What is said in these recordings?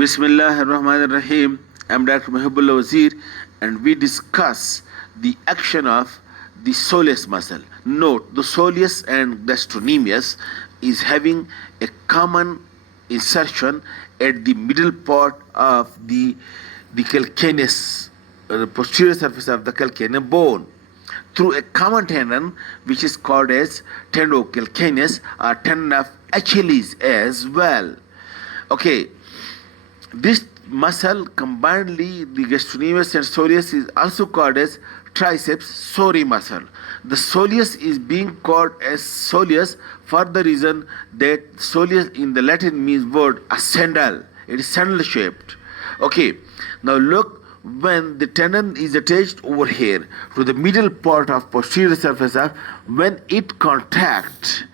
Bismillahirrahmanirrahim. I'm Dr. Mohaibullah Wazir, and we discuss the action of the soleus muscle. Note, the soleus and gastrocnemius is having a common insertion at the middle part of the calcaneus, the posterior surface of the calcaneal bone, through a common tendon which is called as tendocalcaneus or tendon of Achilles as well. Okay, this muscle combinedly, the gastrocnemius and soleus, is also called as triceps sori muscle. The soleus is being called as soleus for the reason that soleus in the Latin means word a sandal. It is sandal shaped. Okay, now look, when the tendon is attached over here to the middle part of posterior surface of, when it contracts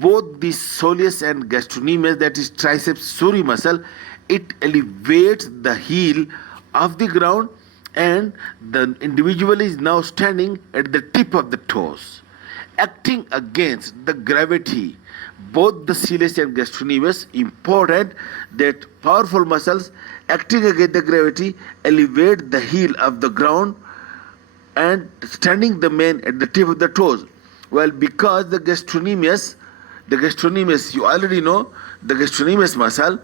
both the soleus and gastrocnemius, that is triceps sori muscle, it elevates the heel of the ground and the individual is now standing at the tip of the toes, acting against the gravity. Both the soleus and gastrocnemius, important that powerful muscles acting against the gravity elevate the heel of the ground and standing the man at the tip of the toes. Well, because the gastrocnemius, you already know, the gastrocnemius muscle,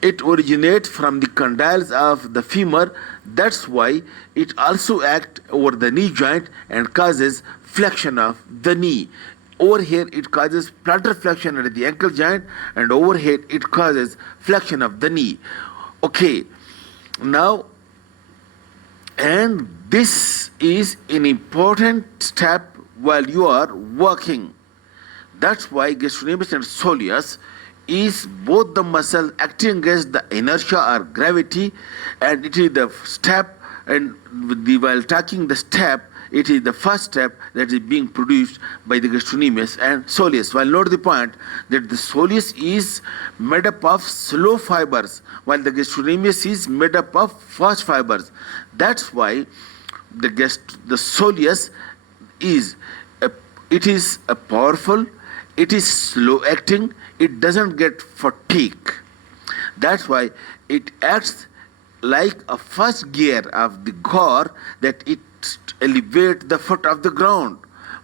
it originates from the condyles of the femur. That's why it also acts over the knee joint and causes flexion of the knee. Over here it causes plantar flexion at the ankle joint, and over here it causes flexion of the knee. Okay, now, and this is an important step while you are walking. That's why gastrocnemius and soleus is both the muscle acting against the inertia or gravity, and it is the step, and while taking the step, it is the first step that is being produced by the gastrocnemius and soleus. While note the point that the soleus is made up of slow fibers, while the gastrocnemius is made up of fast fibers. That's why the soleus is a powerful, it is slow acting, it doesn't get fatigue. That's why it acts like a first gear of the car, that it elevates the foot of the ground.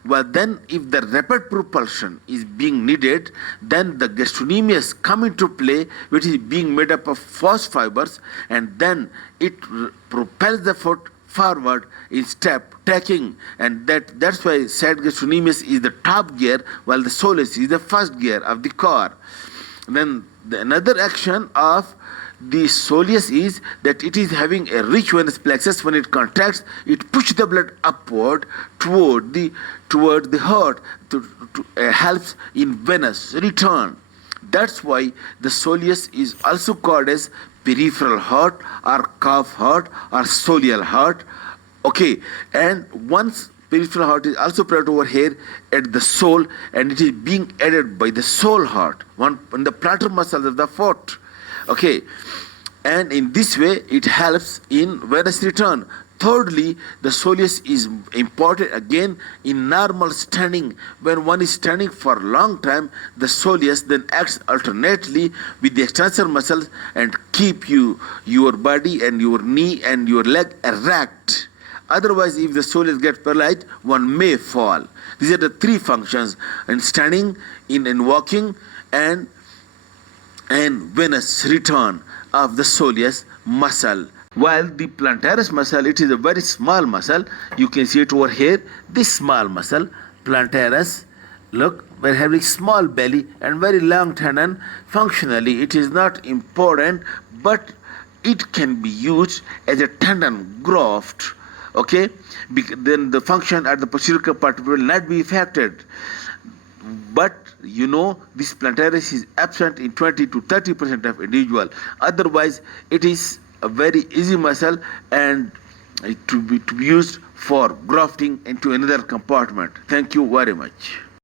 Well, then if the rapid propulsion is being needed, then the gastrocnemius come into play, which is being made up of fast fibers, and then it propels the foot forward in step taking, and that's why said gastrocnemius is the top gear while the soleus is the first gear of the car. Then another action of the soleus is that it is having a rich venous plexus. When it contracts, it pushes the blood upward toward the heart to helps in venous return. That's why the soleus is also called as peripheral heart or calf heart or soleal heart. Okay, and once peripheral heart is also present over here at the sole, and it is being added by the sole heart, one in the plantar muscles of the foot. Okay, and in this way it helps in venous return. Thirdly, the soleus is important again in normal standing. When one is standing for a long time, the soleus then acts alternately with the extensor muscles and keep your body and your knee and your leg erect. Otherwise, if the soleus gets paralyzed, one may fall. These are the three functions in standing, in walking, and venous return of the soleus muscle. While the plantaris muscle, it is a very small muscle. You can see it over here. This small muscle, plantaris, look, we're having small belly and very long tendon. Functionally, it is not important, but it can be used as a tendon graft. Okay, then the function at the posterior part will not be affected. But you know, this plantaris is absent in 20 to 30% of individual. Otherwise, it is a very easy muscle and to be used for grafting into another compartment. Thank you very much.